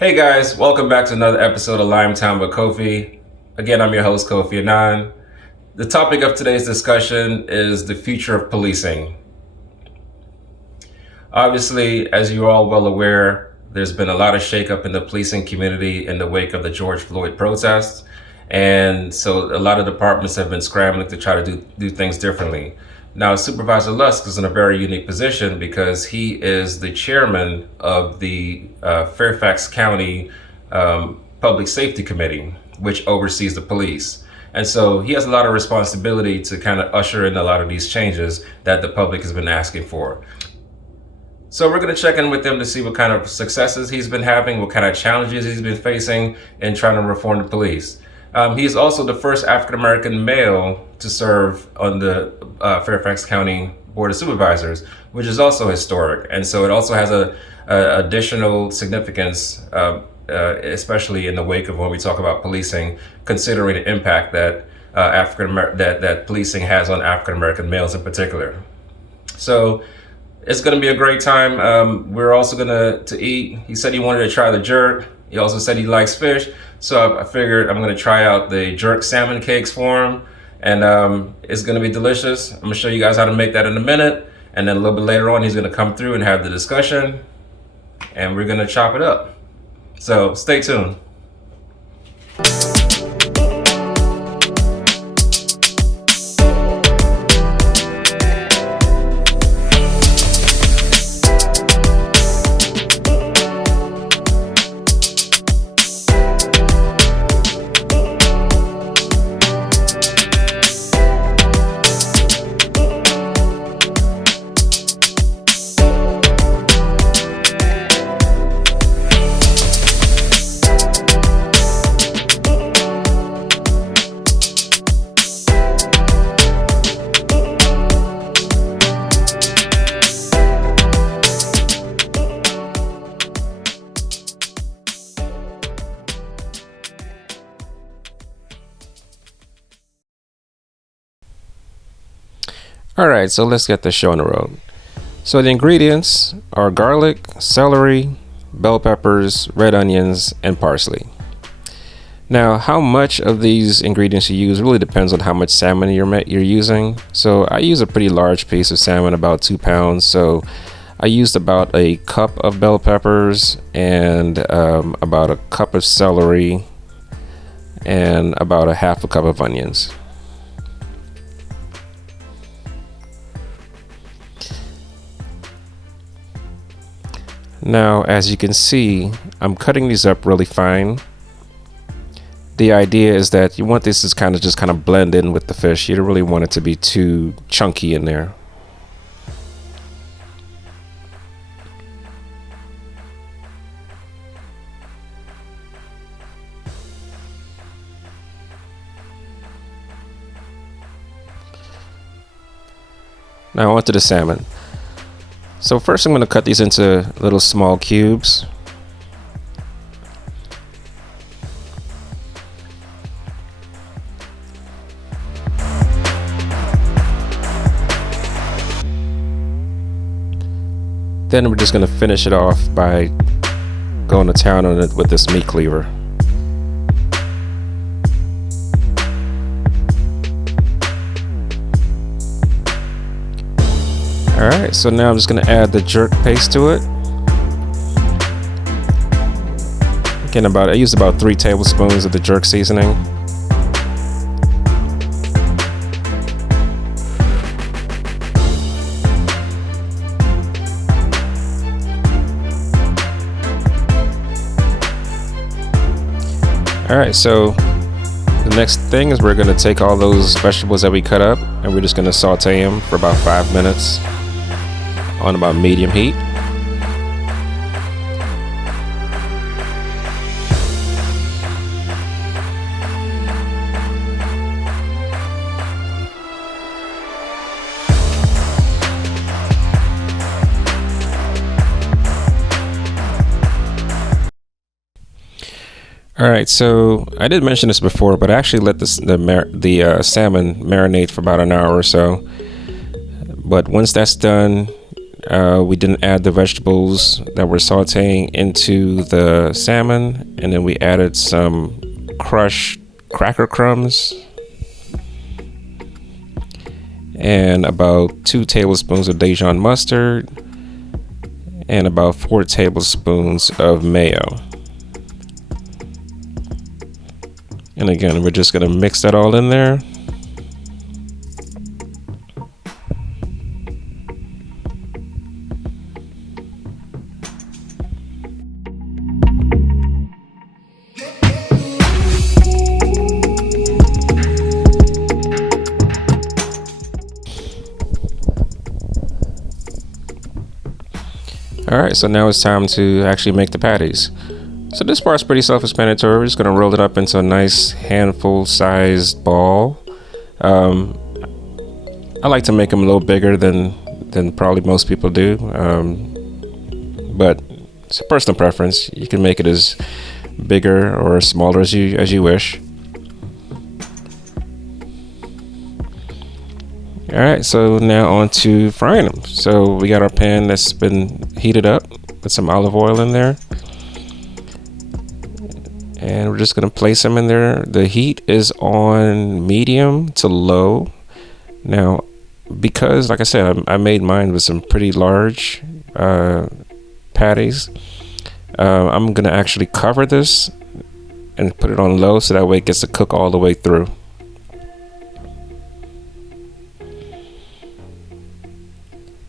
Hey guys, welcome back to another episode of Limetime with Kofi. Again, I'm your host, Kofi Annan. The topic of today's discussion is the future of policing. Obviously, as you're all well aware, there's been a lot of shakeup in the policing community in the wake of the George Floyd protests. And so a lot of departments have been scrambling to try to do things differently. Now, Supervisor Lusk is in a very unique position because he is the chairman of the Fairfax County Public Safety Committee, which oversees the police. And so he has a lot of responsibility to kind of usher in a lot of these changes that the public has been asking for. So we're going to check in with him to see what kind of successes he's been having, what kind of challenges he's been facing in trying to reform the police. He is also the first African-American male to serve on the Fairfax County Board of Supervisors, which is also historic. And so it also has a additional significance, especially in the wake of when we talk about policing, considering the impact that that policing has on African-American males in particular. So it's going to be a great time. We're also going to eat. He said he wanted to try the jerk. He also said he likes fish. So I figured I'm going to try out the jerk salmon cakes for him. And it's going to be delicious. I'm going to show you guys how to make that in a minute. And then a little bit later on, he's going to come through and have the discussion. And we're going to chop it up. So stay tuned. All right, so let's get the show on the road. So the ingredients are garlic, celery, bell peppers, red onions, and parsley. Now, how much of these ingredients you use really depends on how much salmon you're using. So I use a pretty large piece of salmon, about 2 pounds. So I used about a cup of bell peppers and about a cup of celery and about a half a cup of onions. Now, as you can see, I'm cutting these up really fine. The idea is that you want this to just kind of blend in with the fish. You don't really want it to be too chunky in there. Now onto the salmon. So first I'm going to cut these into little small cubes. Then we're just going to finish it off by going to town on it with this meat cleaver. Alright, so now I'm just going to add the jerk paste to it. Again, I used about 3 tablespoons of the jerk seasoning. Alright, so the next thing is we're going to take all those vegetables that we cut up and we're just going to saute them for about 5 minutes on about medium heat. All right, so I did mention this before, but I actually let the salmon marinate for about an hour or so. But once that's done, We didn't add the vegetables that we're sauteing into the salmon, and then we added some crushed cracker crumbs and about 2 tablespoons of Dijon mustard and about 4 tablespoons of mayo. And again, we're just gonna mix that all in there. All right, so now it's time to actually make the patties. So this part's pretty self-explanatory. We're just gonna roll it up into a nice handful-sized ball. I like to make them a little bigger than probably most people do, but it's a personal preference. You can make it as bigger or as smaller as you wish. All right, so now on to frying them. So we got our pan that's been heated up with some olive oil in there. And we're just gonna place them in there. The heat is on medium to low. Now, because like I said, I made mine with some pretty large patties, I'm gonna actually cover this and put it on low so that way it gets to cook all the way through.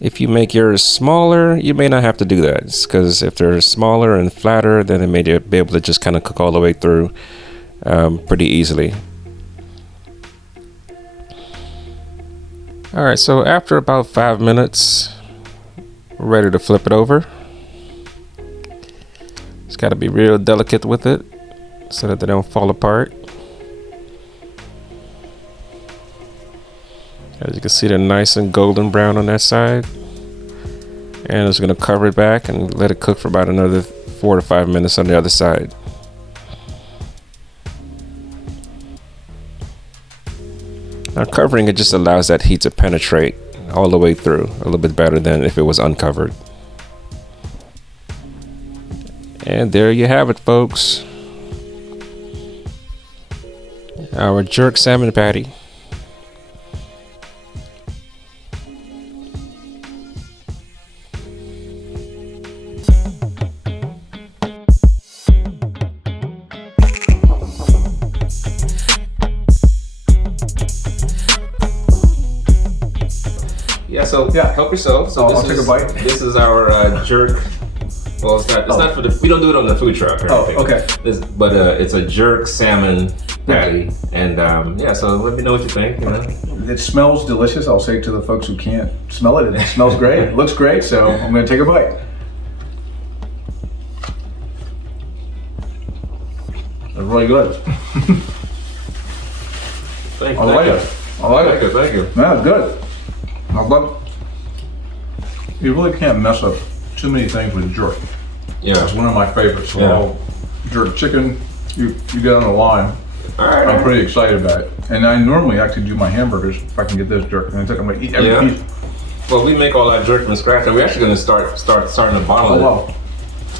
If you make yours smaller, you may not have to do that, because if they're smaller and flatter, then they may be able to just kind of cook all the way through pretty easily. All right, so after about 5 minutes, we're ready to flip it over. It's got to be real delicate with it so that they don't fall apart. As you can see, they're nice and golden brown on that side. And I'm just gonna cover it back and let it cook for about another 4 to 5 minutes on the other side. Now covering it just allows that heat to penetrate all the way through a little bit better than if it was uncovered. And there you have it, folks. Our jerk salmon patty. Yeah, help yourself. So I'll take a bite. This is our jerk. Well, it's not for the. We don't do it on the food truck or anything. Okay. But it's a jerk salmon patty, and yeah. So let me know what you think. You know? It smells delicious. I'll say to the folks who can't smell it, it smells great. It looks great. So I'm going to take a bite. It's really good. Thank I like it. Thank you. Yeah, it's good. I love. You really can't mess up too many things with jerk. Yeah. It's one of my favorites. So Yeah. Jerk chicken, you get on the line. All right. I'm pretty excited about it. And I normally actually do my hamburgers if I can get this jerk. And I'm going to eat every piece. Well, we make all our jerk from scratch, and we're actually going to starting to bottle it. Wow.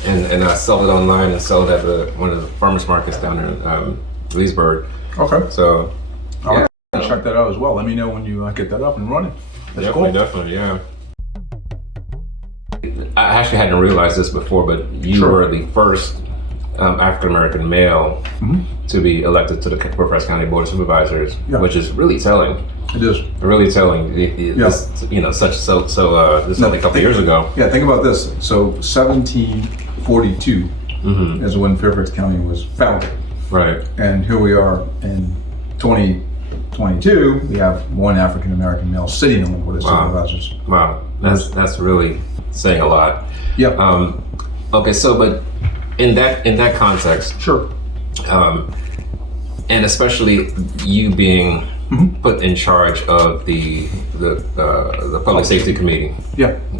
And sell it online and sell it at one of the farmers markets down there in Leesburg. Okay. So I'll check that out as well. Let me know when you get that up and running. That's definitely, yeah. I actually hadn't realized this before, but you were the first African-American male to be elected to the Fairfax County Board of Supervisors, which is really telling. It is. Really telling. This, this is only a couple of years ago. Yeah, think about this. So 1742 is when Fairfax County was founded. Right. And here we are in 2022, we have one African-American male sitting on the Board of Supervisors. Wow, that's really saying a lot. Yeah. Okay, so but in that context, Sure. And especially you being put in charge of the public safety committee,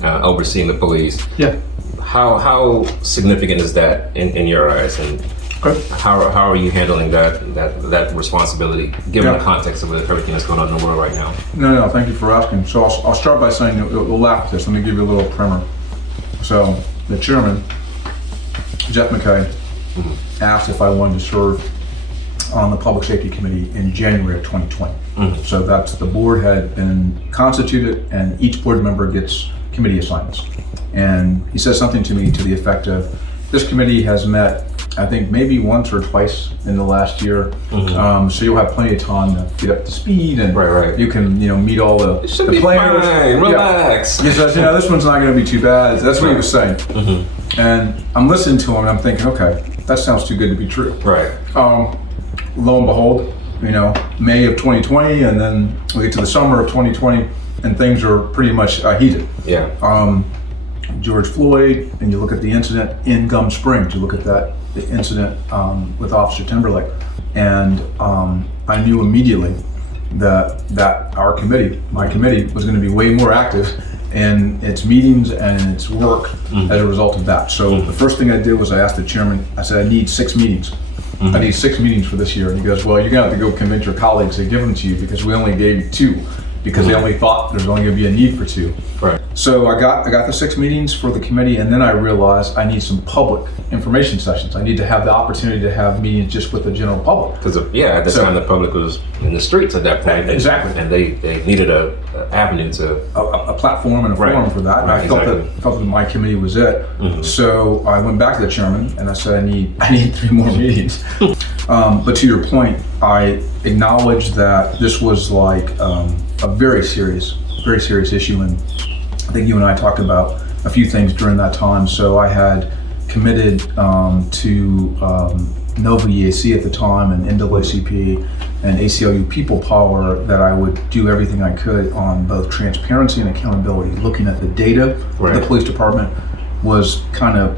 overseeing the police. Yeah. How significant is that in your eyes, and Okay. How are you handling that responsibility, given Yeah. the context of everything that's going on in the world right now? No, thank you for asking. So I'll start by saying, we'll laugh at this. Let me give you a little primer. So the chairman, Jeff McKay, asked if I wanted to serve on the Public Safety Committee in January of 2020. So that's, the board had been constituted and each board member gets committee assignments. And he said something to me to the effect of, this committee has met, I think maybe once or twice in the last year. So you'll have plenty of time to get up to speed and Right. you can, meet all the players. Fine. Relax. He says, this one's not going to be too bad. That's what he was saying. And I'm listening to him and I'm thinking, okay, that sounds too good to be true. Right. Lo and behold, May of 2020, and then we get to the summer of 2020, and things are pretty much heated. Yeah. George Floyd, and you look at the incident in Gum Springs, you look at the incident with Officer Timberlake, and I knew immediately that our committee, my committee, was going to be way more active in its meetings and in its work as a result of that. So the first thing I did was I asked the chairman, I said, I need 6 meetings. I need 6 meetings for this year. And he goes, well, you're gonna have to go convince your colleagues to give them to you because we only gave you 2 because they only thought there's only gonna be a need for 2. Right. So I got the 6 meetings for the committee, and then I realized I need some public information sessions. I need to have the opportunity to have meetings just with the general public. Because at the time the public was in the streets at that point. Exactly. And they needed a avenue to a platform and a forum for that. And I felt that my committee was it. So I went back to the chairman and I said, I need 3 more meetings. But to your point, I acknowledge that this was like a very serious issue, and I think you and I talked about a few things during that time. So I had committed to Nova EAC at the time and NAACP and ACLU People Power that I would do everything I could on both transparency and accountability, looking at the data the police department was kind of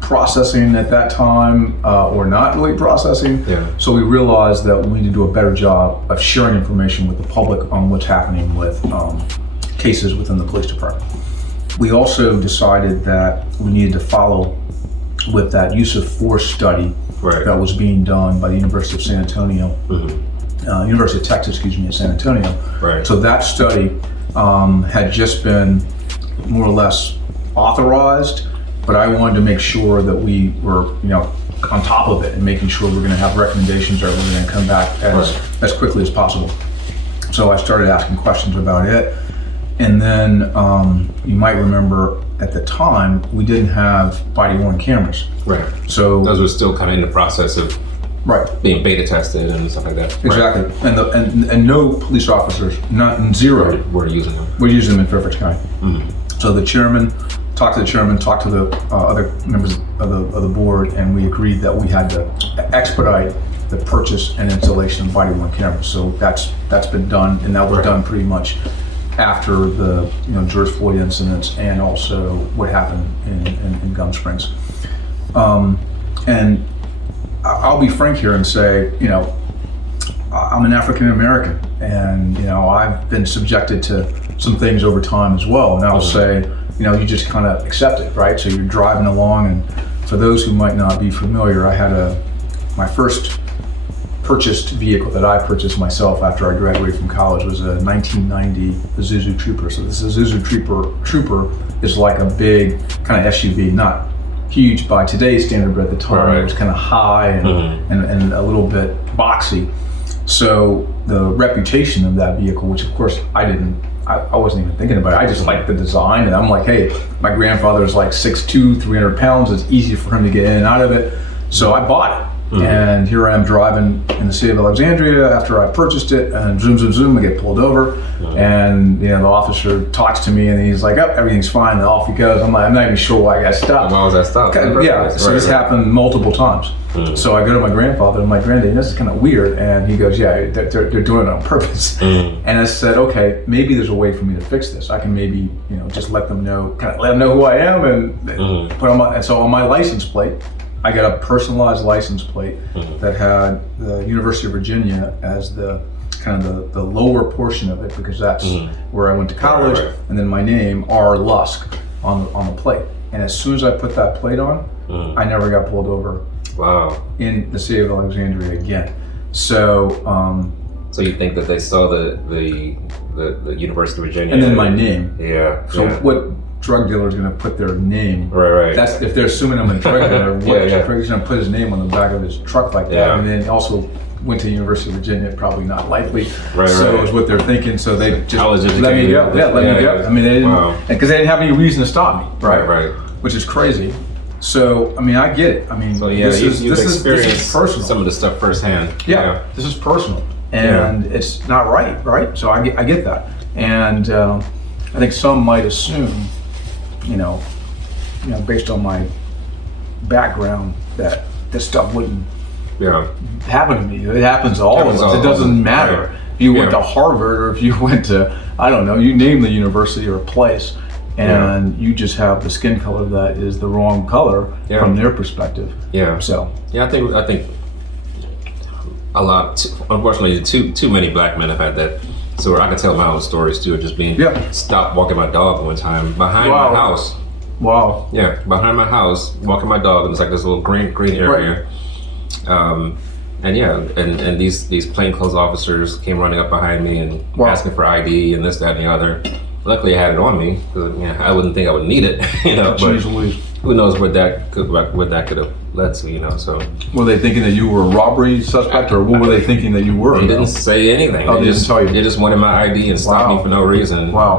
processing at that time or not really processing. So we realized that we need to do a better job of sharing information with the public on what's happening with cases within the police department. We also decided that we needed to follow with that use of force study that was being done by the University of San Antonio, University of Texas, in San Antonio. So that study had just been more or less authorized, but I wanted to make sure that we were, on top of it and making sure we're going to have recommendations that we're going to come back as quickly as possible. So I started asking questions about it. And then you might remember at the time, we didn't have body-worn cameras. So those were still kind of in the process of being beta tested and stuff like that. Exactly. And no police officers, zero, were using them. We're using them in Fairfax County. So the chairman talked to the other members of the board, and we agreed that we had to expedite the purchase and installation of body-worn cameras. So that's been done, and that was done pretty much after the George Floyd incidents and also what happened in Gum Springs. And I'll be frank here and say, I'm an African American, and I've been subjected to some things over time as well. And I'll say, you just kind of accept it, right? So you're driving along, and for those who might not be familiar, I had my first purchased vehicle that I purchased myself after I graduated from college was a 1990 Isuzu Trooper. So this Isuzu Trooper is like a big kind of SUV, not huge by today's standard, but at the time it was kind of high and a little bit boxy. So the reputation of that vehicle, which of course I wasn't even thinking about it. I just liked the design, and I'm like, hey, my grandfather is like 6'2", 300 pounds. It's easy for him to get in and out of it. So I bought it. And here I am driving in the city of Alexandria after I purchased it, and zoom, I get pulled over, and the officer talks to me, and he's like, "Oh, everything's fine." And off he goes. I'm not even sure why I got stopped. Why was that stopped? So this happened multiple times. So I go to my grandfather, and I'm like, "Granddad, this is kind of weird," and he goes, "Yeah, they're doing it on purpose." And I said, "Okay, maybe there's a way for me to fix this. I can maybe just let them know who I am, and put on my." And so on my license plate, I got a personalized license plate that had the University of Virginia as the kind of the lower portion of it, because that's where I went to college, and then my name, R. Lusk, on the plate. And as soon as I put that plate on, I never got pulled over Wow. in the city of Alexandria again. So, So you think that they saw the University of Virginia? and then my name. Yeah. So yeah. what drug dealer is going to put their name? Right. That's if they're assuming I'm a drug dealer. What Yeah, yeah. drug dealer is going to put his name on the back of his truck like that? Yeah. And then also went to the University of Virginia, probably not likely. Right, so right. is what they're thinking. So they just College let me go. educated. Yeah, let me go. Yeah. I mean, they didn't, Wow. because they didn't have any reason to stop me. Right. Which is crazy. So I mean, I get it. I mean, So yeah, you've this experienced is personal. some of the stuff firsthand. Yeah, this is personal, and it's not right? So I get that, and I think some might assume, you know, based on my background, that this stuff wouldn't Yeah. happen to me. It happens to all of Happens us. all It doesn't of us. matter Right. if you went Yeah. to Harvard or if you went to, I don't know, you name the university or a place, and you just have the skin color that is the wrong color from their perspective. Yeah. So Yeah, I think a lot. Unfortunately, too many black men have had that. So I can tell my own stories too, of just being stopped walking my dog one time behind my house. Wow. Yeah, behind my house, walking my dog, and it's like this little green area. And these plainclothes officers came running up behind me and asking for ID and this, that, and the other. Luckily, I had it on me because I wouldn't think I would need it, But who knows what that could have led to, So were they thinking that you were a robbery suspect, or what were they thinking that you were? They didn't say anything. Oh, they didn't tell you. They just wanted my ID and stopped me for no reason. Wow.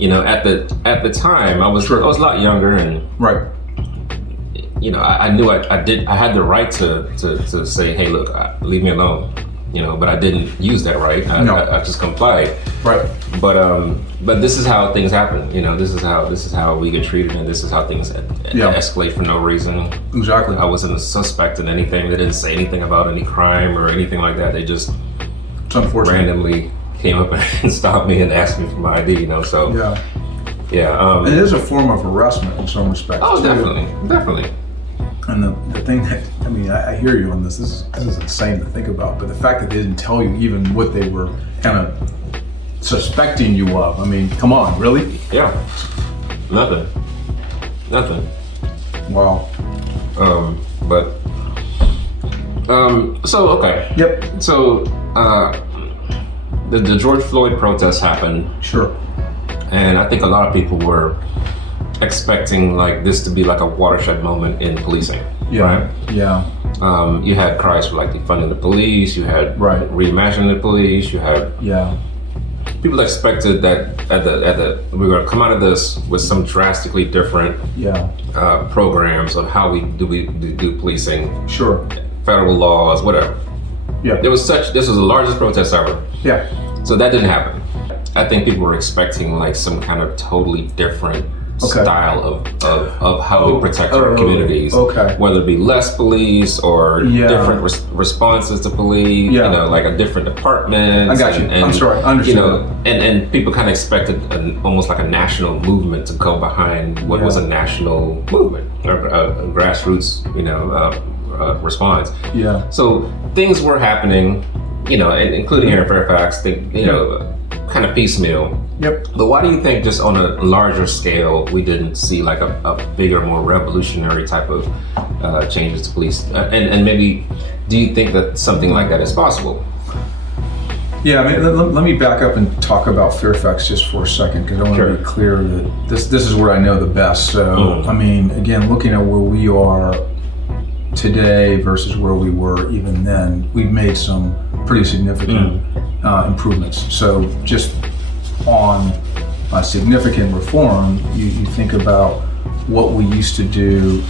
At the time, I was a lot younger, and Right. I knew I had the right to say, hey, look, leave me alone, but I didn't use that right. I just complied. Right. But this is how things happen. This is how we get treated, and this is how things escalate for no reason. Exactly. I wasn't a suspect in anything. They didn't say anything about any crime or anything like that. They just It's unfortunate. randomly came up and stopped me and asked me for my ID. So and it is a form of harassment in some respects. Oh, too. definitely. And the thing that, I hear you on this. This is insane to think about. But the fact that they didn't tell you even what they were kind of suspecting you of. Come on, really? Yeah. Nothing. Wow. So okay. Yep. So the George Floyd protests happened, Sure. and I think a lot of people were expecting like this to be like a watershed moment in policing. Yeah. Right? Yeah. You had cries for like defunding the police. You had Right. reimagining the police. You had Yeah. people expected that we were going to come out of this with some drastically different Yeah. programs on how we do policing, Sure. federal laws, whatever. Yeah. This was the largest protest ever. Yeah. So that didn't happen. I think people were expecting like some kind of totally different style of how we protect our communities. Okay. Whether it be less police or different responses to police, like a different department. I got you. I'm sorry. I understand. And people kind of expected almost like a national movement to go behind what was a national movement, or a grassroots, response. Yeah. So things were happening, and including here in Fairfax, kind of piecemeal. Yep. But why do you think just on a larger scale, we didn't see like a bigger, more revolutionary type of changes to police? And maybe, do you think that something like that is possible? Yeah, let me back up and talk about Fairfax just for a second, because I want to be clear that this is what I know the best. So, again, looking at where we are today versus where we were even then, we've made some pretty significant improvements. So just on significant reform, you think about what we used to do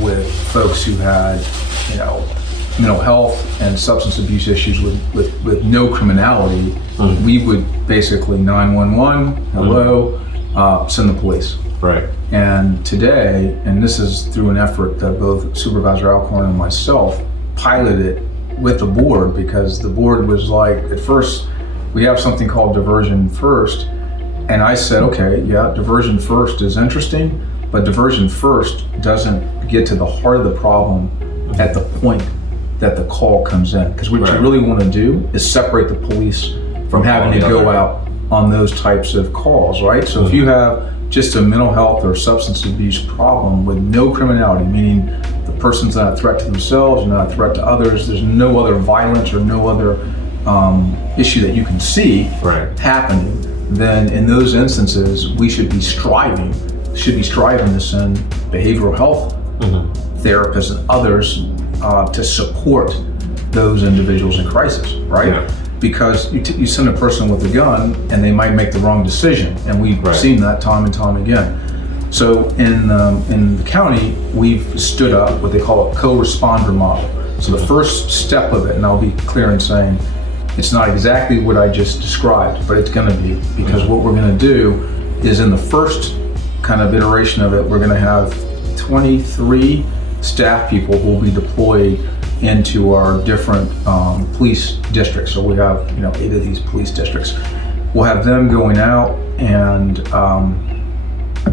with folks who had, mental health and substance abuse issues with no criminality. We would basically 911, hello, send the police. Right. And today, and this is through an effort that both Supervisor Alcorn and myself piloted with the board, because the board was like, at first, we have something called diversion first. And I said, okay, yeah, diversion first is interesting, but diversion first doesn't get to the heart of the problem at the point that the call comes in. Because what you really want to do is separate the police from having to go out on those types of calls, right? So if you have just a mental health or substance abuse problem with no criminality, meaning the person's not a threat to themselves, not a threat to others, there's no other violence or no other issue that you can see happening, then in those instances, we should be striving to send behavioral health therapists and others to support those individuals in crisis, right? Yeah. Because you send a person with a gun and they might make the wrong decision, and we've seen that time and time again. So in the county, we've stood up what they call a co-responder model. So the first step of it, and I'll be clear in saying, it's not exactly what I just described, but it's going to be, because what we're going to do is in the first kind of iteration of it, we're going to have 23 staff people who will be deployed into our different police districts. So we have 8 of these police districts. We'll have them going out, and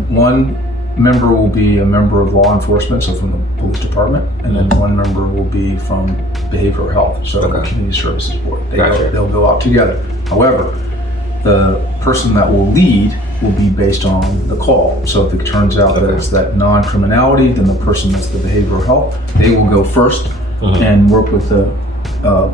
one member will be a member of law enforcement, so from the police department, and then one member will be from behavioral health, so the community services board. They'll go out together. However, the person that will lead will be based on the call. So if it turns out that it's that non-criminality, then the person that's the behavioral health, they will go first and work with the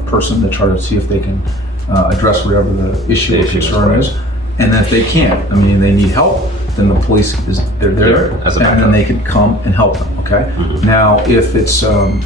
person to try to see if they can address whatever the issue or concern is. And then if they can't, they need help, then the police they're there, and then they can come and help them. Okay. Now, if it's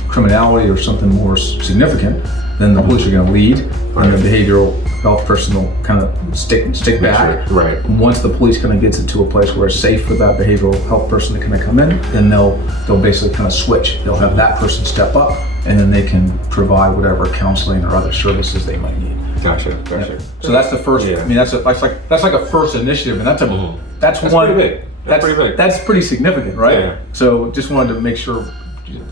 criminality or something more significant, then the police are going to lead, and the behavioral health person will kind of stick back. Right. Once the police kind of gets it to a place where it's safe for that behavioral health person to kind of come in, then they'll basically kind of switch. They'll have that person step up, and then they can provide whatever counseling or other services they might need. Gotcha. Yeah. So that's the first. Yeah. That's like a first initiative, and that's one. Pretty big. That's pretty big. That's pretty significant, right? Yeah. So just wanted to make sure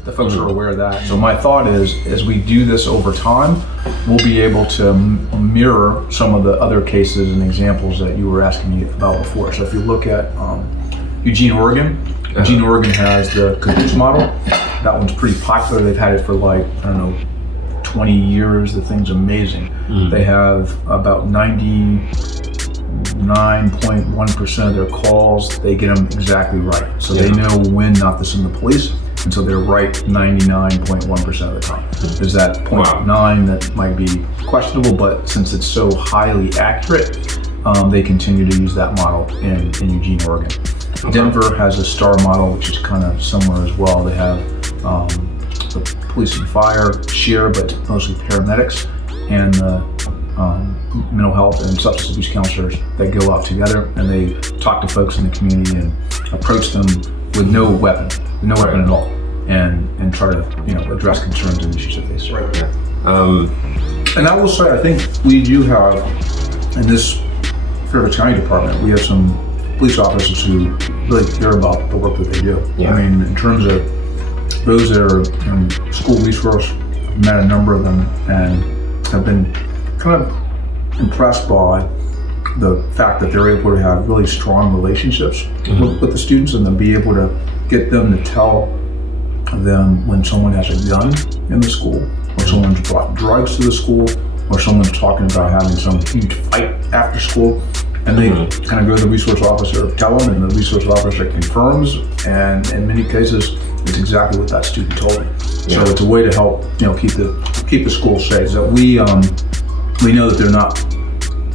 the folks are aware of that. So my thought is, as we do this over time, we'll be able to mirror some of the other cases and examples that you were asking me about before. So if you look at Eugene, Oregon has the Caboose model. That one's pretty popular. They've had it for 20 years. The thing's amazing. They have about 99.1% of their calls, they get them exactly right. So they know when not to send the police, and so they're right 99.1% of the time. There's that 0.9 that might be questionable, but since it's so highly accurate, they continue to use that model in Eugene, Oregon. Denver has a STAR model, which is kind of similar as well. They have the police and fire share, but mostly paramedics, and mental health and substance abuse counselors that go out together, and they talk to folks in the community and approach them with no weapon at all, and try to address concerns and issues that they see. Right. And I will say, I think we do have in this Fairfax County Department, we have some police officers who really care about the work that they do. Yeah. In terms of those that are in school resource, I've met a number of them and have been kind of impressed by the fact that they're able to have really strong relationships with the students, and then be able to get them to tell them when someone has a gun in the school, or someone's brought drugs to the school, or someone's talking about having some huge fight after school, and they kind of go to the resource officer, tell them, and the resource officer confirms, and in many cases, it's exactly what that student told me. So it's a way to help, keep the school safe. So we know that they're not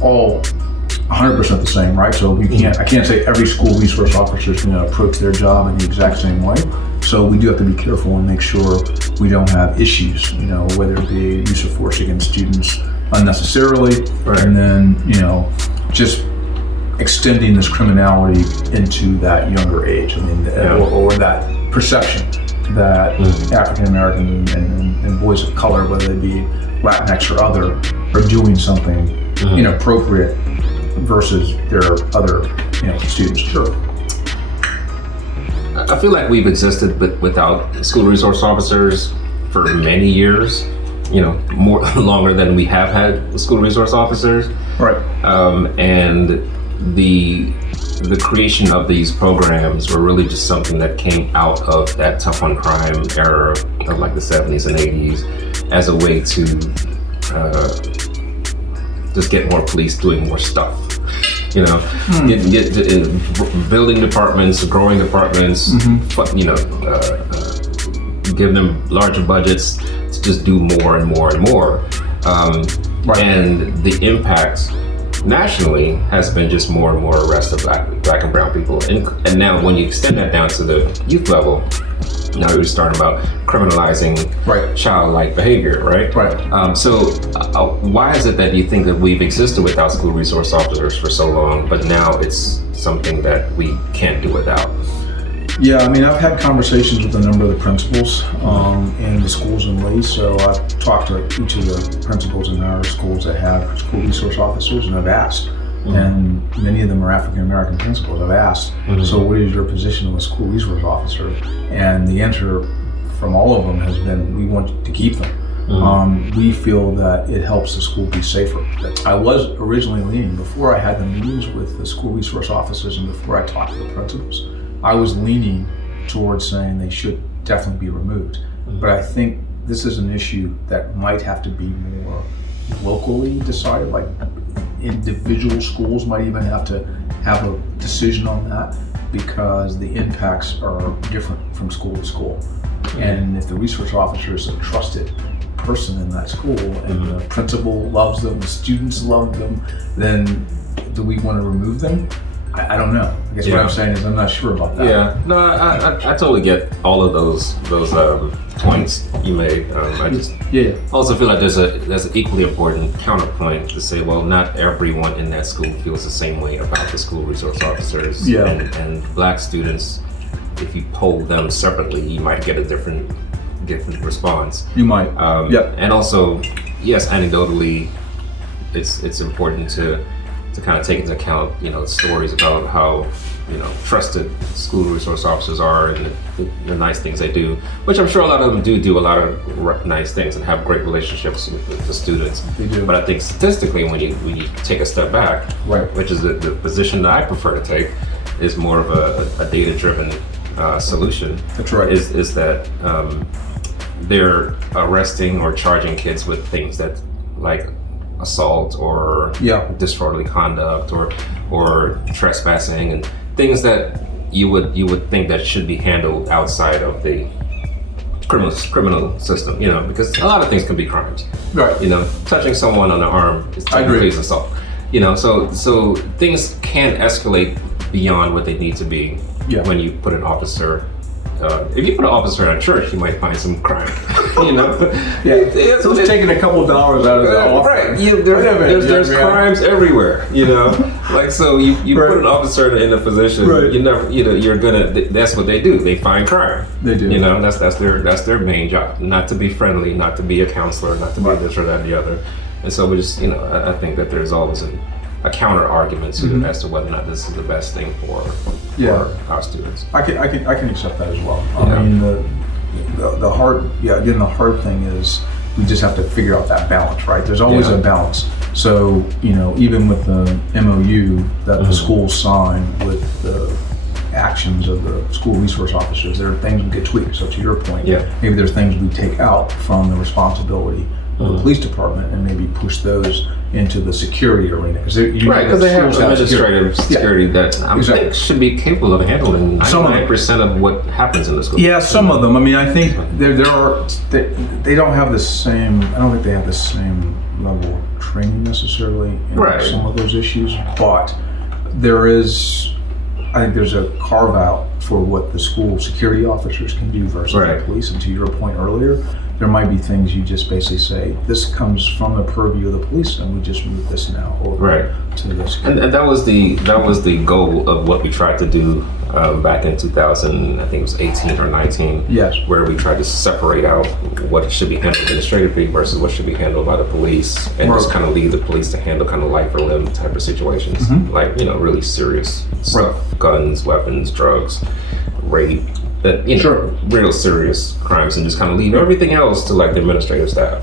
all 100% the same, right? So I can't say every school resource officer is going to approach their job in the exact same way. So we do have to be careful and make sure we don't have issues, whether it be use of force against students unnecessarily, and then, just extending this criminality into that younger age. Or that perception that African American and boys of color, whether they be Latinx or other, are doing something inappropriate versus their other students. Sure. I feel like we've existed without school resource officers for many years, more longer than we have had school resource officers. Right. And the creation of these programs were really just something that came out of that tough on crime era of the 70s and 80s as a way to just get more police doing more stuff. Get building departments, growing departments, give them larger budgets to just do more and more and more. And the impact nationally has been just more and more arrests of black and brown people. And now when you extend that down to the youth level, now you're starting about criminalizing childlike behavior, right? So why is it that you think that we've existed without school resource officers for so long, but now it's something that we can't do without? Yeah, I mean, I've had conversations with a number of the principals in the schools in Lee. So I've talked to each of the principals in our schools that have school resource officers, and I've asked, and many of them are African-American principals. I've asked, so what is your position of a school resource officer? And the answer from all of them has been, we want to keep them. We feel that it helps the school be safer. I was originally leaning, before I had the meetings with the school resource officers and before I talked to the principals, I was leaning towards saying they should definitely be removed. But I think this is an issue that might have to be more locally decided, like individual schools might even have to have a decision on that, because the impacts are different from school to school. And if the resource officer is a trusted person in that school and the principal loves them, the students love them, then do we want to remove them? I don't know. I guess what I'm saying is I'm not sure about that. Yeah, no, I totally get all of those points you made. I just also feel like there's an equally important counterpoint to say, well, not everyone in that school feels the same way about the school resource officers. And black students, if you poll them separately, you might get a different response. You might. And also, yes, anecdotally, it's important to kind of take into account, stories about how, trusted school resource officers are and the nice things they do, which I'm sure a lot of them do a lot of nice things and have great relationships with the students. They do. But I think statistically, when you take a step back, which is the position that I prefer to take, is more of a data-driven solution. That's right. Is that they're arresting or charging kids with things that, like, assault or disorderly conduct or trespassing, and things that you would think that should be handled outside of the criminal system, because a lot of things can be crimes. Right. Touching someone on the arm is technically assault. So things can escalate beyond what they need to be when you put an officer. If you put an officer in a church, you might find some crime. So it's taking a couple of dollars out of the office. Right. There's crimes everywhere. Like, so you put an officer in a position. You never. You're gonna. That's what they do. They find crime. They do. That's their main job. Not to be friendly. Not to be a counselor. Not to be this or that and the other. And so we just. I think that there's always a counter argument to as to whether or not this is the best thing for our students. I can accept that as well. I mean, the hard thing is we just have to figure out that balance, right? There's always a balance. So even with the MOU that the schools sign with the actions of the school resource officers, there are things we get tweaked. So to your point, maybe there's things we take out from the responsibility of the police department and maybe push those into the security arena, because they have administrative security that I think should be capable of handling 99% of what happens in the school. Yeah, some of them. I mean, I think they don't have the same. I don't think they have the same level of training necessarily in some of those issues, but there is. I think there's a carve out for what the school security officers can do versus the police. And to your point earlier, there might be things you just basically say, this comes from the purview of the police, and we just move this now over to the security. And that was the goal of what we tried to do back in 2000. I think it was 18 or 19. Yes. Where we tried to separate out what should be handled administratively versus what should be handled by the police, and just kind of leave the police to handle kind of life or limb type of situations, like really serious stuff, guns, weapons, drugs, rape. Real serious crimes, and just kind of leave everything else to like the administrative staff.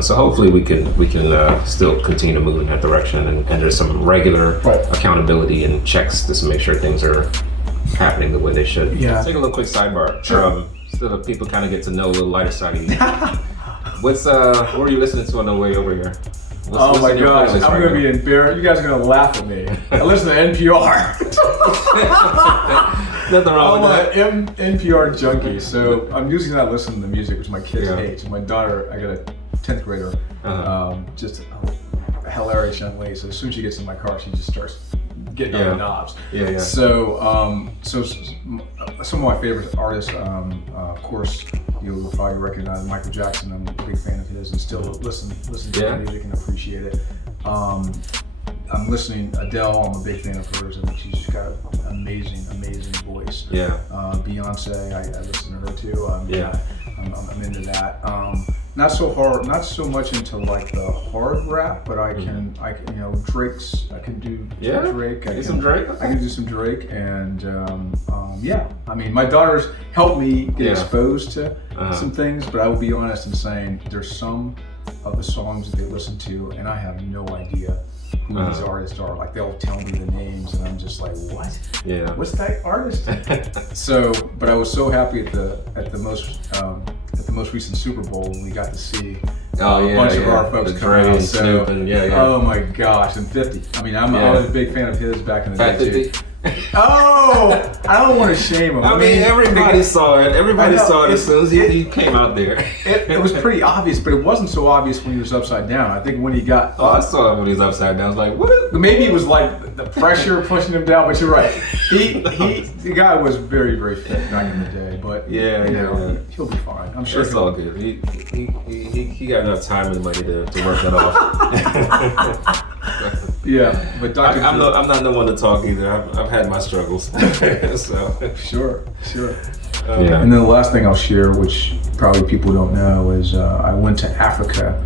So hopefully we can still continue to move in that direction, and there's some regular accountability and checks just to make sure things are happening the way they should. Let's take a little quick sidebar. So that people kind of get to know a little lighter side of you. What are you listening to on the way over here? Oh my gosh, I'm going to be embarrassed. You guys are going to laugh at me. I listen to NPR. Nothing wrong with that. I'm an NPR junkie, so I'm usually not listening to music, which my kids hate. So my daughter, I got a 10th grader, just a hilarious young lady. So as soon as she gets in my car, she just starts getting on the knobs. So, some of my favorite artists, of course, you'll probably recognize Michael Jackson. I'm a big fan of his, and still listen to his music and appreciate it. I'm listening Adele. I'm a big fan of hers. I think she's just got an amazing voice. Beyonce, I listen to her too. I'm into that. Not so much into like the hard rap, but I can Drake's. I can do Drake. I can do some Drake, and I mean, my daughters helped me get exposed to some things, but I will be honest in saying there's some of the songs that they listen to, and I have no idea who these artists are. Like, they'll tell me the names, and I'm just like, what? Yeah. What's that artist? So, but I was so happy at the most recent Super Bowl when we got to see a bunch of our folks come out. So, oh my gosh, and 50. I mean, I was a big fan of his back in the day too. Oh, I don't want to shame him. I mean, everybody saw it. Everybody saw it as soon as he came out there. It was pretty obvious, but it wasn't so obvious when he was upside down. I think when he got... I saw it when he was upside down. I was like, what? Maybe it was like the pressure pushing him down, but you're right. The guy was very, very fit back in the day, but he'll be fine. I'm sure it's all good. He got enough time and money to work that off. Yeah, but Dr. I'm not the one to talk either. I've had my struggles. So sure. And then the last thing I'll share, which probably people don't know, is I went to Africa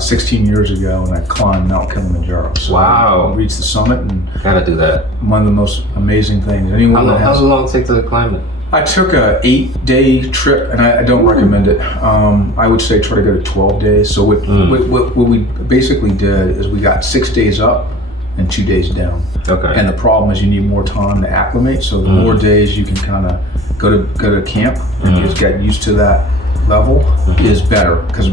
16 years ago, and I climbed Mount Kilimanjaro. So wow! I reached the summit, and gotta do that. One of the most amazing things. How long take to climb it? I took a 8-day trip, and I don't recommend it. I would say try to go to 12 days. So what we basically did is we got 6 days up and 2 days down. Okay. And the problem is you need more time to acclimate. So the more days you can kind of go to camp and just get used to that level is better. Because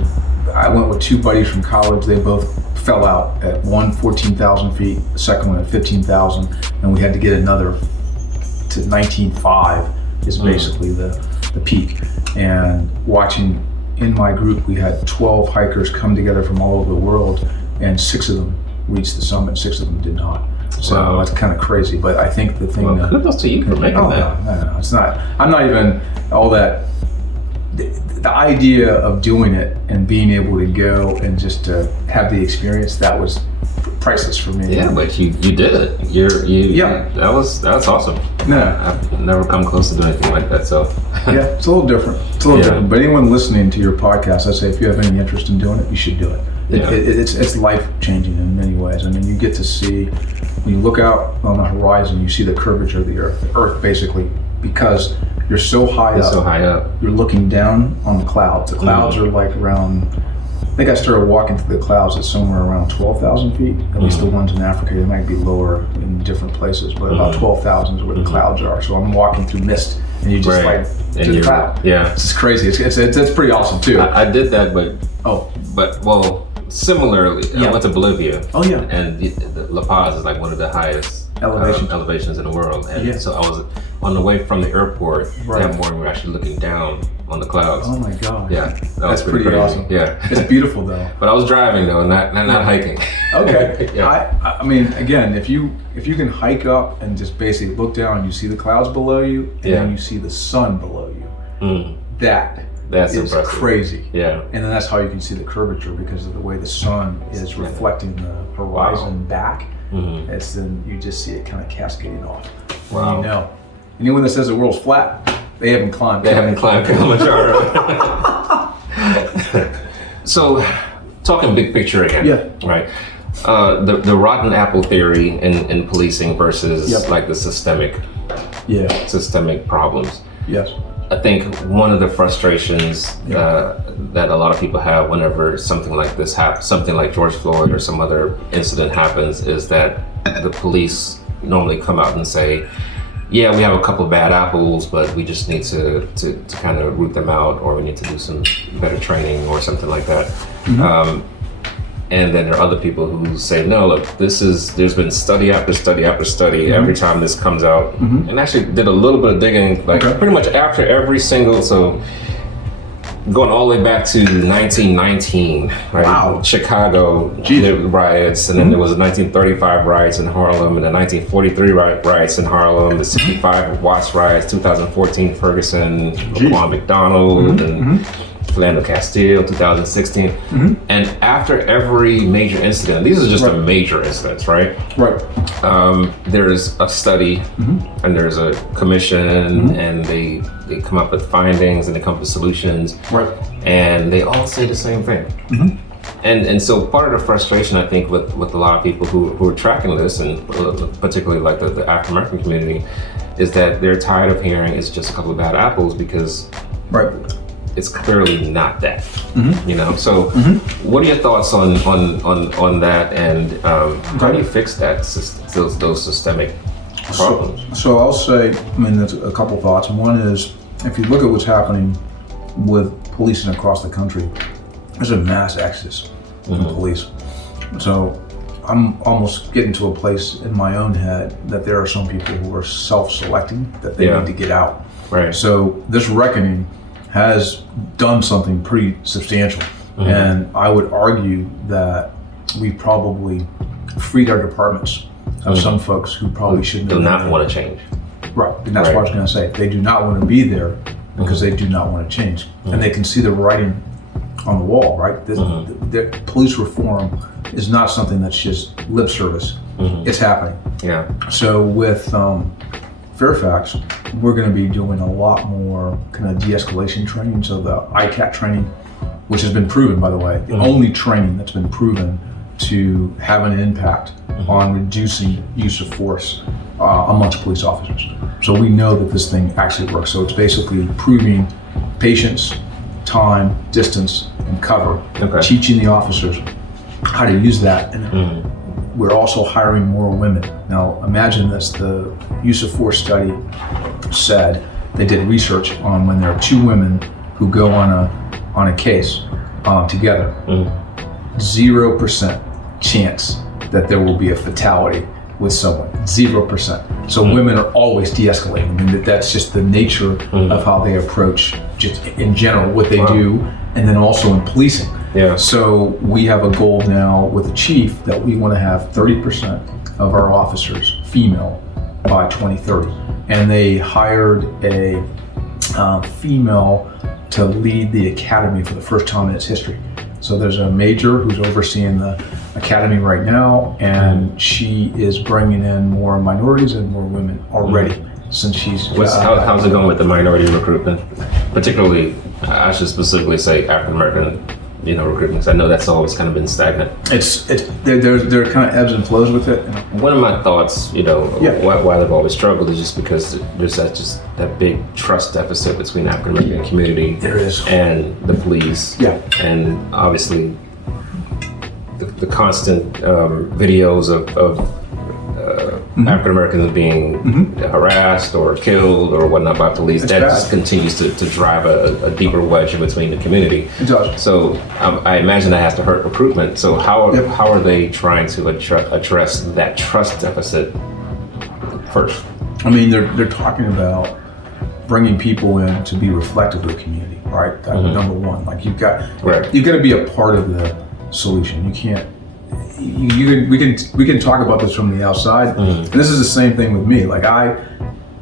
I went with 2 buddies from college. They both fell out at one 14,000 feet, the second one at 15,000, and we had to get another to 19.5. Is basically the peak. And watching in my group, we had 12 hikers come together from all over the world, and 6 of them reached the summit, 6 of them did not. So that's kind of crazy. But I think the thing kudos to you for making that. No, it's not. I'm not even all that. The idea of doing it and being able to go and just to have the experience, that was priceless for me. Yeah, but you did it. That's awesome. No, I've never come close to doing anything like that. So it's a little different. Different. But anyone listening to your podcast, I say if you have any interest in doing it, you should do it. It's life changing in many ways. I mean, you get to see, when you look out on the horizon, you see the curvature of the earth basically, because you're so high up. You're looking down on the clouds. The clouds are like around, I think I started walking through the clouds at somewhere around 12,000 feet. At least the ones in Africa, they might be lower in different places, but about 12,000 is where the clouds are. So I'm walking through mist, and you just to the cloud. Yeah, it's just crazy. It's pretty awesome too. I did that, but similarly, I went to Bolivia. Oh yeah, and the La Paz is like one of the highest elevations in the world, and so I was on the way from the airport that morning. We were actually looking down on the clouds. Oh my god! Yeah, that's pretty awesome. Yeah, it's beautiful though. But I was driving though, not hiking. Okay. I mean, again, if you can hike up and just basically look down, you see the clouds below you, and then you see the sun below you. That's impressive. Crazy. Yeah. And then that's how you can see the curvature, because of the way the sun is reflecting the horizon back. It's then you just see it kind of cascading off. Wow. And anyone that says the world's flat, they haven't climbed Kilimanjaro. So, talking big picture again. Right. The rotten apple theory in policing versus like the systemic problems. Yes. I think one of the frustrations that a lot of people have whenever something like this happens, something like George Floyd or some other incident happens, is that the police normally come out and say, yeah, we have a couple of bad apples, but we just need to kind of root them out, or we need to do some better training or something like that. And then there are other people who say, no, look, there's been study after study after study every time this comes out. And actually did a little bit of digging, like pretty much after every single, so going all the way back to 1919, right? Wow. Chicago riots, and then there was the 1935 riots in Harlem, and the 1943 riots in Harlem, the 65 Watts riots, 2014 Ferguson, Laquan McDonald, and Philando Castile, 2016. And after every major incident, these are just the major incidents, right? There's a study and there's a commission and they come up with findings and they come up with solutions. And they all say the same thing. And so part of the frustration, I think, with a lot of people who are tracking this, and particularly like the Afro-American community, is that they're tired of hearing it's just a couple of bad apples, because it's clearly not that. You know. So, what are your thoughts on that, and how do you fix that those systemic problems? So I'll say, I mean, there's a couple thoughts. One is, if you look at what's happening with policing across the country, there's a mass exodus in police. So I'm almost getting to a place in my own head that there are some people who are self-selecting that they need to get out. So this reckoning has done something pretty substantial. And I would argue that we probably freed our departments of some folks who probably shouldn't do not want to change. And that's what I was going to say. They do not want to be there because they do not want to change. And they can see the writing on the wall, right? The police reform is not something that's just lip service. It's happening. So with Fairfax, we're going to be doing a lot more kind of de-escalation training. So the ICAT training, which has been proven, by the way, the only training that's been proven to have an impact on reducing use of force amongst police officers. So we know that this thing actually works. So it's basically proving patience, time, distance, and cover, teaching the officers how to use that. And we're also hiring more women. Now imagine this, the use of force study said, they did research on when there are two women who go on a case together, 0% chance that there will be a fatality with someone, 0%. So women are always de-escalating. I mean, that's just the nature of how they approach, just in general, what they do, and then also in policing. So we have a goal now with the chief that we want to have 30% of our officers female by 2030. And they hired a female to lead the academy for the first time in its history. So there's a major who's overseeing the academy right now, and she is bringing in more minorities and more women already since she's... How's it going with the minority recruitment? Particularly, I should specifically say African-American recruitment, because I know that's always kind of been stagnant. There are kind of ebbs and flows with it. One of my thoughts, why they've always struggled is just because there's that big trust deficit between the African-American community and the police. And obviously the constant videos of African-Americans being harassed or killed or whatnot by police, just continues to drive a deeper wedge in between the community. It does. So I imagine that has to hurt recruitment. So how are they trying to address that trust deficit first? I mean, they're talking about bringing people in to be reflective of the community, right? That's number one. Like you've got to be a part of the solution. You can't. We can talk about this from the outside, and this is the same thing with me. Like I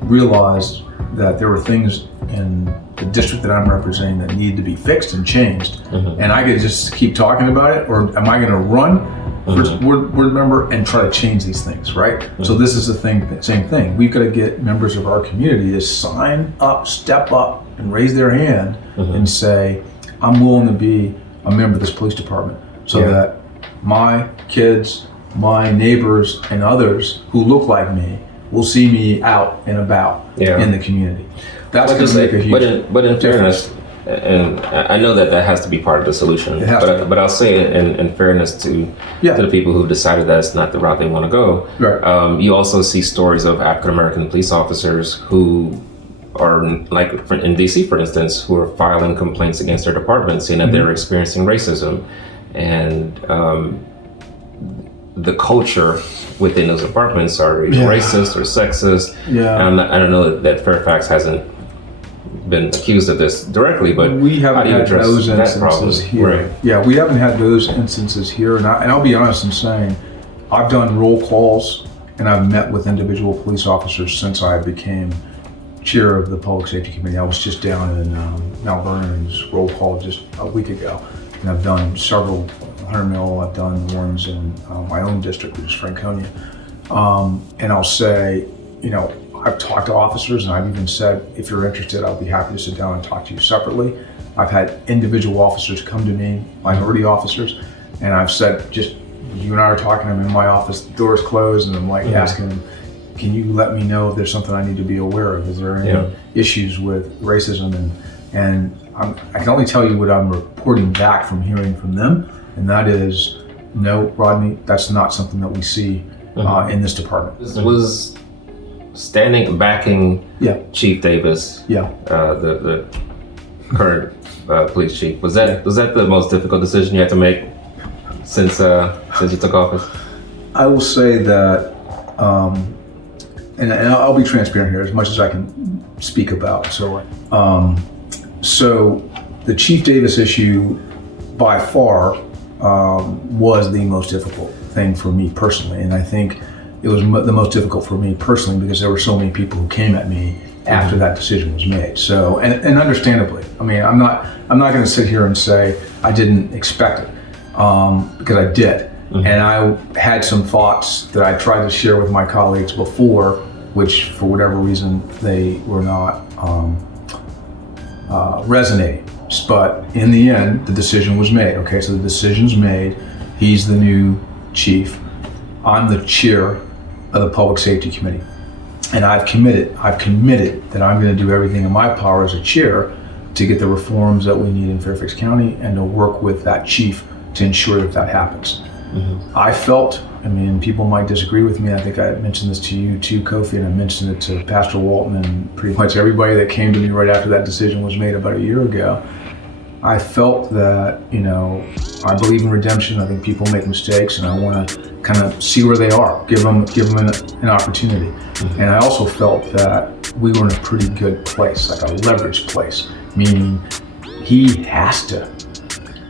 realized that there were things in the district that I'm representing that needed to be fixed and changed, and I could just keep talking about it, or am I going to run for board member and try to change these things, right? So this is the same thing. We've got to get members of our community to sign up, step up, and raise their hand and say, I'm willing to be a member of this police department, so that my kids, my neighbors, and others who look like me will see me out and about in the community. That's going to make a huge But in fairness, and I know that has to be part of the solution, but I'll say in fairness to the people who've decided that it's not the route they want to go, you also see stories of African-American police officers who are, like in DC, for instance, who are filing complaints against their department, saying that they're experiencing racism. and the culture within those apartments are either racist or sexist. I don't know that Fairfax hasn't been accused of this directly, but we haven't had those instances here. Right. Yeah, we haven't had those instances here, and I'll be honest in saying, I've done roll calls and I've met with individual police officers since I became chair of the Public Safety Committee. I was just down in Mount Vernon's roll call just a week ago, and I've done several 100 mil. I've done the ones in my own district, which is Franconia, and I'll say, I've talked to officers, and I've even said, if you're interested, I'll be happy to sit down and talk to you separately. I've had individual officers come to me, minority officers, and I've said, just you and I are talking, I'm in my office, the door's closed, and I'm like asking them, can you let me know if there's something I need to be aware of? Is there any issues with racism? And I can only tell you what I'm reporting back from hearing from them, and that is, no, Rodney, that's not something that we see in this department. Was backing Chief Davis, the current police chief, was that the most difficult decision you had to make since you took office? I will say that, and I'll be transparent here as much as I can speak about. So the Chief Davis issue by far was the most difficult thing for me personally, and I think it was the most difficult for me personally because there were so many people who came at me after that decision was made. So, and understandably, I mean, I'm not going to sit here and say I didn't expect it, because I did. And I had some thoughts that I tried to share with my colleagues before, which for whatever reason they were not resonating. But in the end, the decision was made. Okay, so the decision's made. He's the new chief. I'm the chair of the Public Safety Committee. And I've committed that I'm going to do everything in my power as a chair to get the reforms that we need in Fairfax County and to work with that chief to ensure that happens. I felt, I mean, people might disagree with me. I think I mentioned this to you too, Kofi, and I mentioned it to Pastor Walton and pretty much everybody that came to me right after that decision was made about a year ago. I felt that, I believe in redemption. I think people make mistakes, and I want to kind of see where they are, give them an opportunity. And I also felt that we were in a pretty good place, like a leveraged place, meaning he has to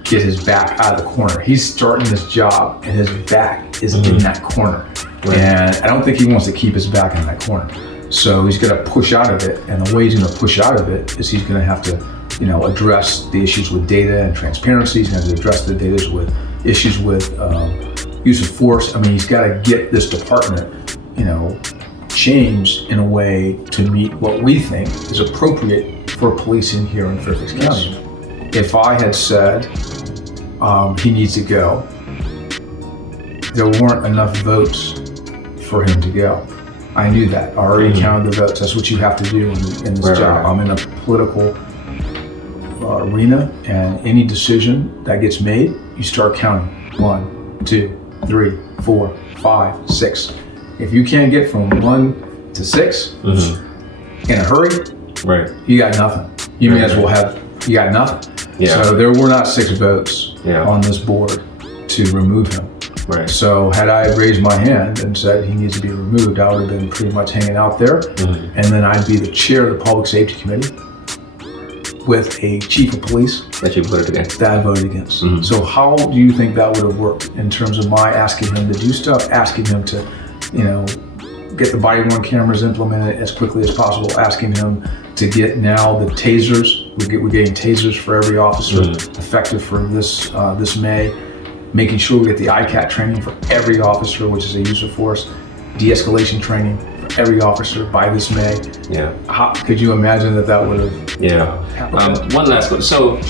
get his back out of the corner. He's starting this job and his back is in that corner. And I don't think he wants to keep his back in that corner. So he's going to push out of it, and the way he's going to push out of it is he's going to have to address the issues with data and transparency. He's going to address the issues with use of force. I mean, he's got to get this department, changed in a way to meet what we think is appropriate for policing here in Fairfax County. If I had said he needs to go, there weren't enough votes for him to go. I knew that. I already counted the votes. That's what you have to do in this job. I'm in a political arena, and any decision that gets made, you start counting. 1, 2, 3, 4, 5, 6. If you can't get from 1 to 6 in a hurry, you got nothing. You may as well you got nothing. So there were not 6 votes on this board to remove him. So had I raised my hand and said he needs to be removed, I would have been pretty much hanging out there. And then I'd be the chair of the Public Safety Committee with a chief of police that you voted against. That I voted against. So how do you think that would have worked in terms of my asking him to do stuff, asking him to, get the body-worn cameras implemented as quickly as possible, asking him to get now the tasers. We're getting tasers for every officer, effective for this May. Making sure we get the ICAT training for every officer, which is a use of force, de-escalation training for every officer by this May. How could you imagine that would have happened? One last one. So,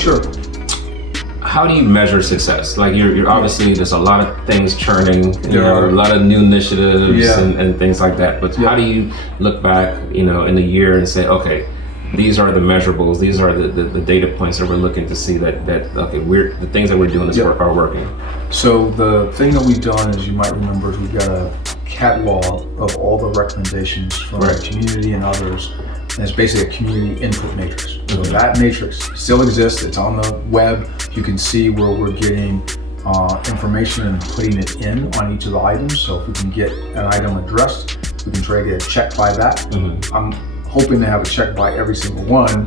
how do you measure success? Like you're obviously, there's a lot of things churning, there are a lot of new initiatives and things like that. But how do you look back, in a year and say, okay, these are the measurables, these are the data points that we're looking to see that okay, the things that we're doing this work are working. So the thing that we've done, as you might remember, is we've got a catalog of all the recommendations from the community and others. And it's basically a community input matrix. So that matrix still exists. It's on the web. You can see where we're getting information and putting it in on each of the items. So if we can get an item addressed, we can try to get a check by that. Mm-hmm. I'm hoping to have a check by every single one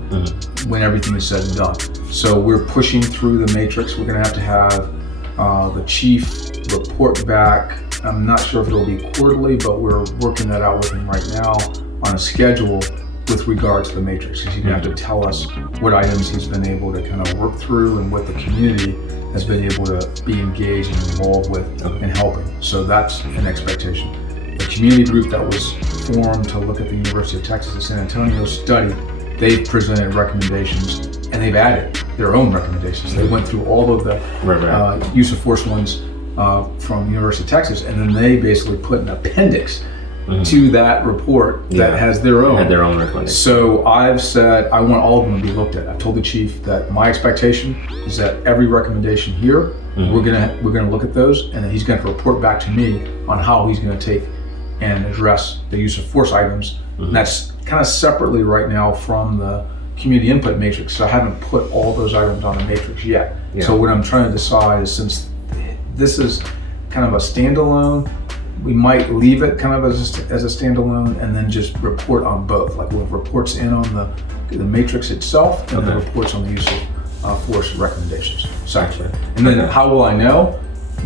when everything is said and done. So we're pushing through the matrix. We're going to have the chief report back. I'm not sure if it'll be quarterly, but we're working that out with him right now on a schedule with regards to the matrix. He's going to have to tell us what items he's been able to kind of work through and what the community has been able to be engaged and involved with in helping. So that's an expectation. The community group that was formed to look at the University of Texas at San Antonio study, they've presented recommendations and they've added their own recommendations. They went through all of the use of force ones from University of Texas, and then they basically put an appendix to that report that has their own. Had their own recommendations. So I've said I want all of them to be looked at. I've told the chief that my expectation is that every recommendation here, we're gonna look at those, and then he's going to report back to me on how he's going to take and address the use of force items. And that's kind of separately right now from the community input matrix. So I haven't put all those items on the matrix yet. So what I'm trying to decide is, since this is kind of a standalone, we might leave it kind of as a standalone and then just report on both. Like we'll have reports in on the matrix itself and then reports on the use of force recommendations section. And then how will I know?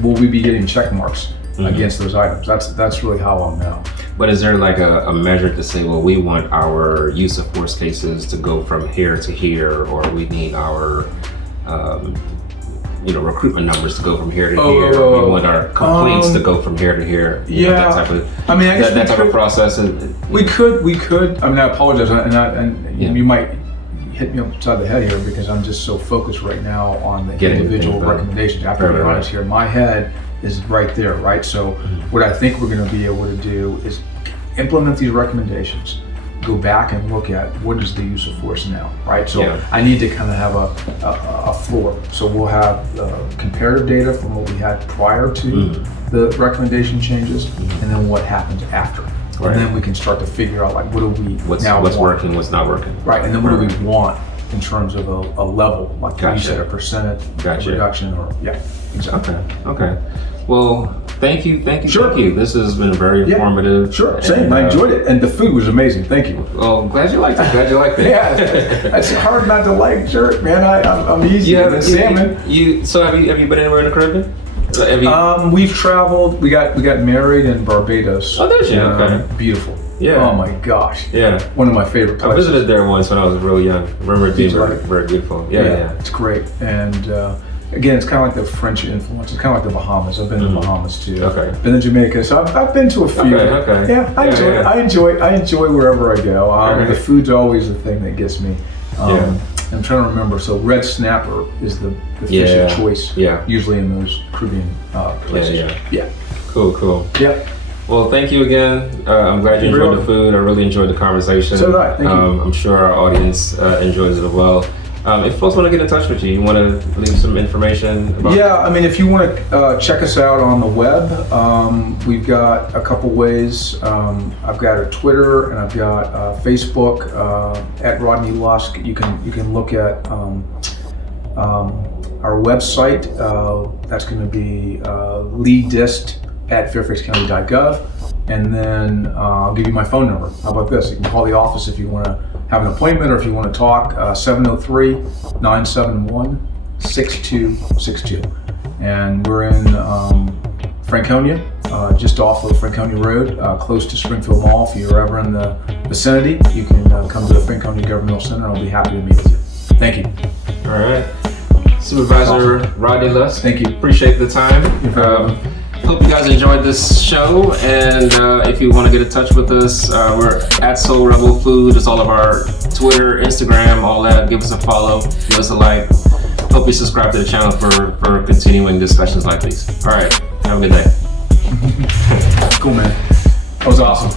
Will we be getting check marks against those items? That's really how I'll know. But is there like a measure to say, well, we want our use of force cases to go from here to here, or we need our recruitment numbers to go from here to here. We want our complaints to go from here to here. That type of, I guess that type of process. We could. I mean, I apologize, and you might hit me upside the head here because I'm just so focused right now on the individual recommendations. I have to be honest here. My head is right there, right? So what I think we're going to be able to do is implement these recommendations, go back and look at what is the use of force now, right? So I need to kind of have a floor. So we'll have comparative data from what we had prior to the recommendation changes, and then what happens after. And then we can start to figure out, like, what do we what's want? working, what's not working. Right, and then what do we want in terms of a level, like you said, a percentage reduction, or exactly. Okay. Well, thank you. Thank you. This has been very informative. Sure, same. I enjoyed it, and the food was amazing. Thank you. Well, glad you liked it. Yeah, it's hard not to like jerk, man. I'm easy. Salmon. So have you been anywhere in the Caribbean? We've traveled. We got married in Barbados. Oh, did you? Okay. Beautiful. Yeah. Oh my gosh. Yeah. One of my favorite places. I visited there once when I was real young. I remember it being very beautiful. Yeah. It's great. And again, it's kind of like the French influence. It's kind of like the Bahamas. I've been to the Bahamas too. Okay. Been to Jamaica. So I've been to a few. Okay. Yeah, I enjoy wherever I go. The food's always the thing that gets me. I'm trying to remember. So red snapper is the fish of choice. Usually in those Caribbean places. Yeah. Cool. Yep. Well, thank you again. I'm glad you enjoyed the food. I really enjoyed the conversation. So did I. Thank you. I'm sure our audience enjoys it as well. If folks want to get in touch with you, you want to leave some information about I mean, if you want to check us out on the web, we've got a couple ways. I've got a Twitter and I've got Facebook at Rodney Lusk. You can look at our website. That's going to be leaddist at fairfaxcounty.gov, and then I'll give you my phone number. How about this? You can call the office if you want to have an appointment or if you want to talk. 703-971-6262, and we're in Franconia, just off of Franconia Road, close to Springfield Mall. If you're ever in the vicinity, you can come to the Franconia Governmental Center. I'll be happy to meet with you. Thank you. All right, Supervisor Rodney Lusk. Thank you. Appreciate the time. Hope you guys enjoyed this show, and if you want to get in touch with us, we're at Soul Rebel Food. It's all of our Twitter, Instagram, all that. Give us a follow, give us a like. Hope you subscribe to the channel for continuing discussions like these. All right, have a good day. Cool, man. That was awesome.